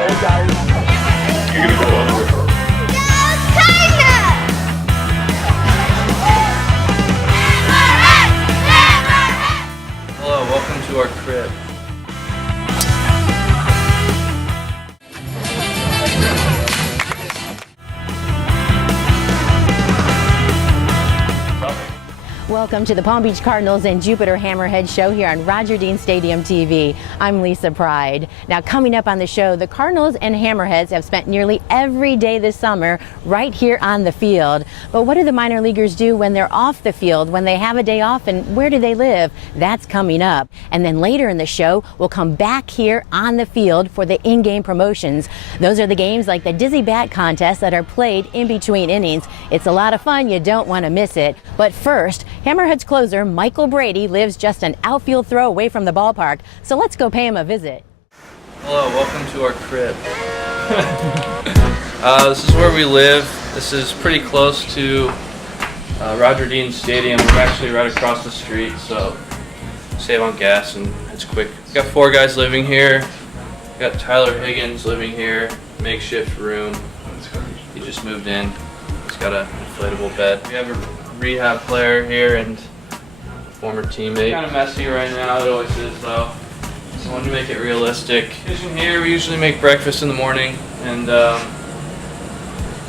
You're gonna go under her. Hello, welcome to our crib. Welcome to the Palm Beach Cardinals and Jupiter Hammerheads show here on Roger Dean Stadium TV. I'm Lisa Pride. Now, coming up on the show, the Cardinals and Hammerheads have spent nearly every day this summer right here on the field. But what do the minor leaguers do when they're off the field, when they have a day off, and where do they live? That's coming up. And then later in the show, we'll come back here on the field for the in-game promotions. Those are the games like the Dizzy Bat contest that are played in between innings. It's a lot of fun. You don't want to miss it. But first, Hammerheads closer Michael Brady lives just an outfield throw away from the ballpark, so let's go pay him a visit. Hello, welcome to our crib. This is where we live. This is pretty close to Roger Dean Stadium. We're actually right across the street, so save on gas and it's quick. We got 4 guys living here. We got Tyler Higgins living here, makeshift room. He just moved in. He's got an inflatable bed. We have a rehab player here and former teammate. Kind of messy right now, it always is though. So I wanted to make it realistic. In here, we usually make breakfast in the morning, and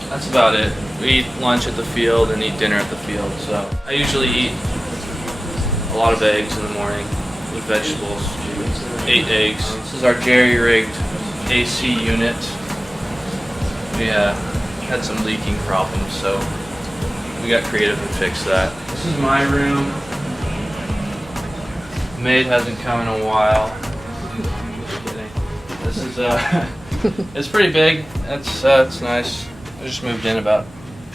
that's about it. We eat lunch at the field and eat dinner at the field. So I usually eat a lot of eggs in the morning with vegetables. 8 eggs. This is our jerry-rigged AC unit. We had some leaking problems, so we got creative and fixed that. This is my room. Maid hasn't come in a while. Just kidding. This is it's pretty big. It's nice. I just moved in about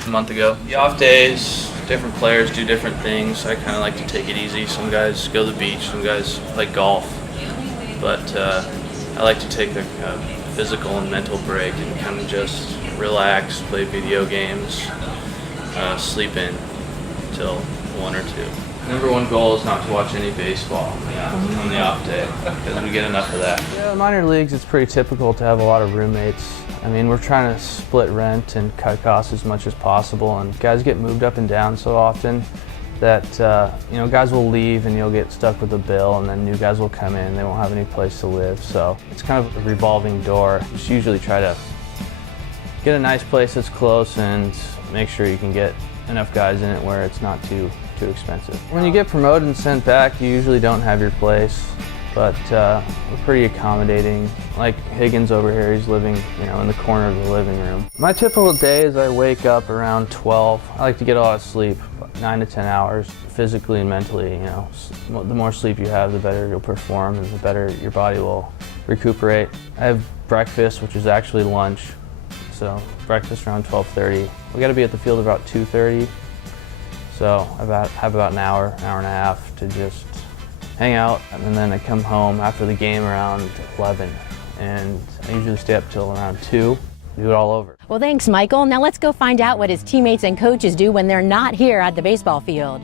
a month ago. The off days, different players do different things. I kind of like to take it easy. Some guys go to the beach. Some guys play golf. But I like to take a physical and mental break and kind of just relax, play video games. Sleep in until 1 or 2. Number 1 goal is not to watch any baseball on the off day, because we get enough of that. Yeah, the minor leagues, it's pretty typical to have a lot of roommates. I mean, we're trying to split rent and cut costs as much as possible, and guys get moved up and down so often that guys will leave and you'll get stuck with a bill, and then new guys will come in and they won't have any place to live. So it's kind of a revolving door. Just usually try to get a nice place that's close and make sure you can get enough guys in it where it's not too expensive. When you get promoted and sent back, you usually don't have your place, but we're pretty accommodating. Like Higgins over here, he's living in the corner of the living room. My typical day is I wake up around 12. I like to get a lot of sleep, 9 to 10 hours, physically and mentally. The more sleep you have, the better you'll perform and the better your body will recuperate. I have breakfast, which is actually lunch. So breakfast around 12:30. We got to be at the field about 2:30. So I have about an hour and a half to just hang out, and then I come home after the game around 11, and I usually stay up till around 2. Do it all over. Well, thanks, Michael. Now let's go find out what his teammates and coaches do when they're not here at the baseball field.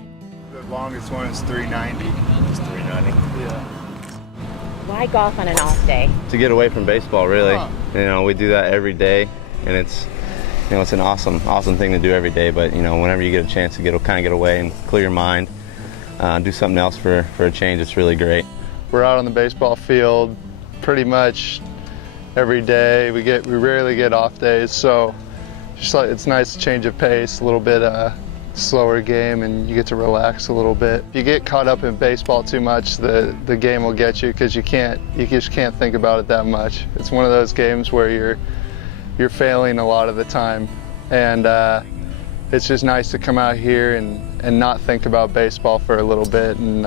The longest one is 390. It's 390. Yeah. Why golf on an off day? To get away from baseball, really. We do that every day. And it's an awesome thing to do every day. But whenever you get a chance to kind of get away and clear your mind, do something else for a change, it's really great. We're out on the baseball field pretty much every day. We rarely get off days, so it's nice to change of pace, a little bit slower game, and you get to relax a little bit. If you get caught up in baseball too much, the game will get you, because you just can't think about it that much. It's one of those games where you're failing a lot of the time, and it's just nice to come out here and not think about baseball for a little bit and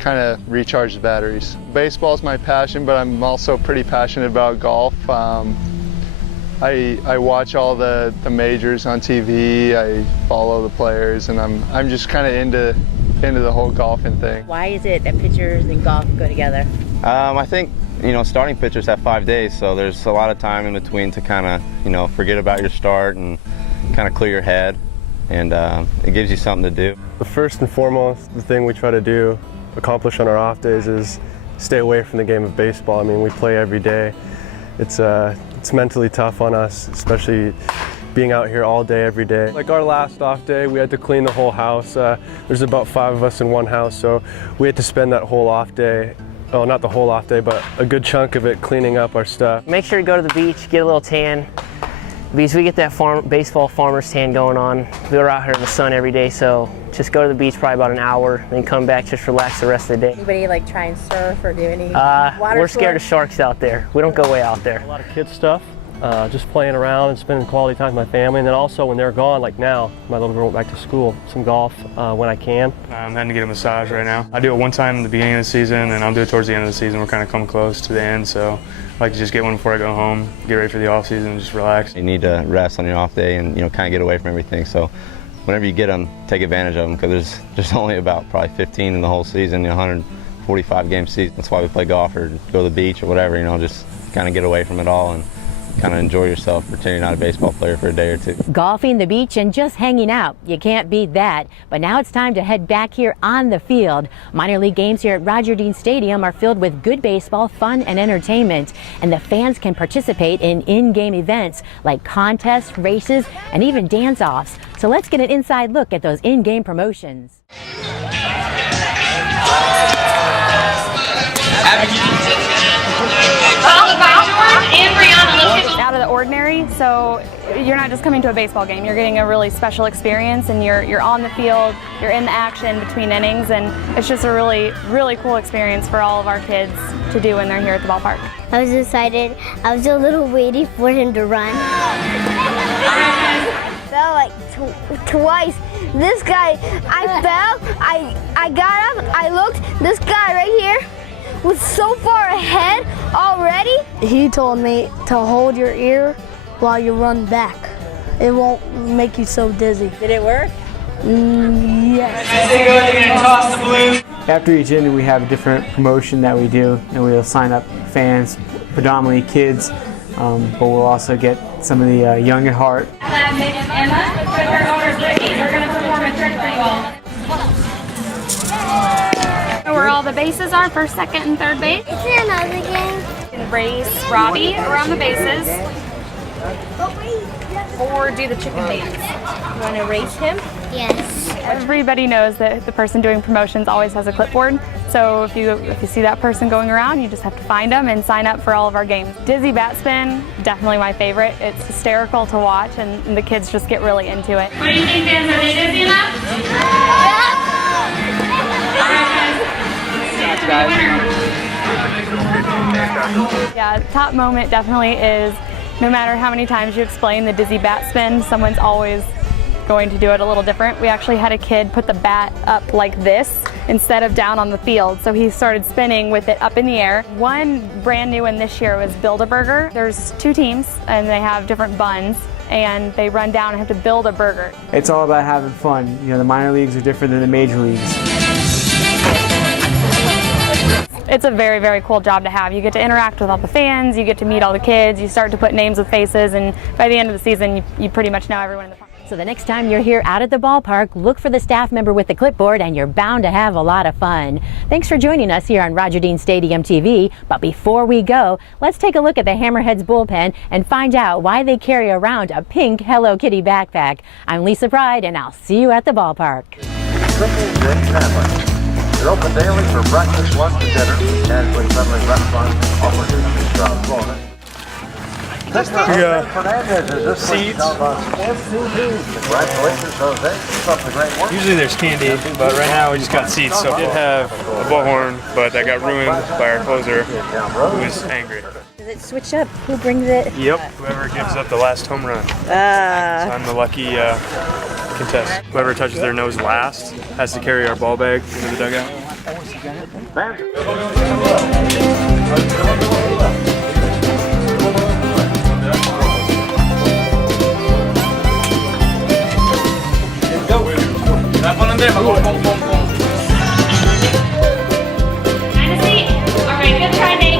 kind of recharge the batteries. Baseball is my passion, but I'm also pretty passionate about golf. I watch all the majors on TV. I follow the players, and I'm just kind of into the whole golfing thing. Why is it that pitchers and golf go together? I think starting pitchers have 5 days, so there's a lot of time in between to kind of forget about your start and kind of clear your head, and it gives you something to do. The first and foremost, the thing we try to accomplish on our off days is stay away from the game of baseball. I mean, we play every day. It's mentally tough on us, especially being out here all day, every day. Like our last off day, we had to clean the whole house. There's about 5 of us in one house, so we had to spend that whole off day, well, not the whole off day, but a good chunk of it cleaning up our stuff. Make sure to go to the beach, get a little tan, because we get that baseball farmer's tan going on. We're out here in the sun every day, so just go to the beach probably about an hour, then come back, just relax the rest of the day. Anybody like try and surf or do any We're scared of sharks out there. We don't go way out there. A lot of kid stuff, just playing around and spending quality time with my family. And then also when they're gone, like now, my little girl went back to school, some golf when I can. I'm heading to get a massage right now. I do it one time in the beginning of the season, and I'll do it towards the end of the season. We're kind of coming close to the end, so I like to just get one before I go home, get ready for the off season, and just relax. You need to rest on your off day and kind of get away from everything. So whenever you get them, take advantage of them, because there's only about probably 15 in the whole season, 145 game season. That's why we play golf or go to the beach or whatever. Just kind of get away from it all and kind of enjoy yourself, pretend you're not a baseball player for a day or two. Golfing, the beach, and just hanging out. You can't beat that. But now it's time to head back here on the field. Minor league games here at Roger Dean Stadium are filled with good baseball, fun, and entertainment. And the fans can participate in in-game events like contests, races, and even dance-offs. So let's get an inside look at those in-game promotions. Out of the ordinary, so you're not just coming to a baseball game, you're getting a really special experience, and you're on the field, you're in the action between innings, and it's just a really cool experience for all of our kids to do when they're here at the ballpark. I was excited. I was a little waiting for him to run. I fell like twice. This guy, I fell, I got up, I looked, this guy right here was so far ahead already. He told me to hold your ear while you run back. It won't make you so dizzy. Did it work? Yes. After each inning, we have a different promotion that we do, and we'll sign up fans, predominantly kids, but we'll also get some of the young at heart. Emma, with her owner Brittany, we're going to perform a trick for you all. Where all the bases are, first, second, and third base. Is there another game? And race Robbie around the bases, or do the chicken dance. You want to race him? Yes. Everybody knows that the person doing promotions always has a clipboard. So if you see that person going around, you just have to find them and sign up for all of our games. Dizzy bat spin, definitely my favorite. It's hysterical to watch, and the kids just get really into it. What do you think, fans? Are they dizzy enough? Yeah, the top moment definitely is no matter how many times you explain the dizzy bat spin, someone's always going to do it a little different. We actually had a kid put the bat up like this instead of down on the field, so he started spinning with it up in the air. One brand new one this year was Build-A-Burger. There's 2 teams and they have different buns, and they run down and have to build a burger. It's all about having fun. The minor leagues are different than the major leagues. It's a very cool job to have. You get to interact with all the fans, you get to meet all the kids, you start to put names with faces, and by the end of the season, you pretty much know everyone in the park. So the next time you're here out at the ballpark, look for the staff member with the clipboard, and you're bound to have a lot of fun. Thanks for joining us here on Roger Dean Stadium TV. But before we go, let's take a look at the Hammerheads bullpen and find out why they carry around a pink Hello Kitty backpack. I'm Lisa Pride, and I'll see you at the ballpark. They're open daily for breakfast, lunch, and dinner. Casually friendly restaurant offers each South Florida. Seeds. Congratulations, Jose. Keep up the great work. Usually there's candy, but right now we just got seeds. So we did have a bullhorn, but that got ruined by our closer, who was angry. Does it switch up? Who brings it? Yep, whoever gives up the last home run. So I'm the lucky contestant. Whoever touches their nose last has to carry our ball bag into the dugout. Alright, good try, Nate.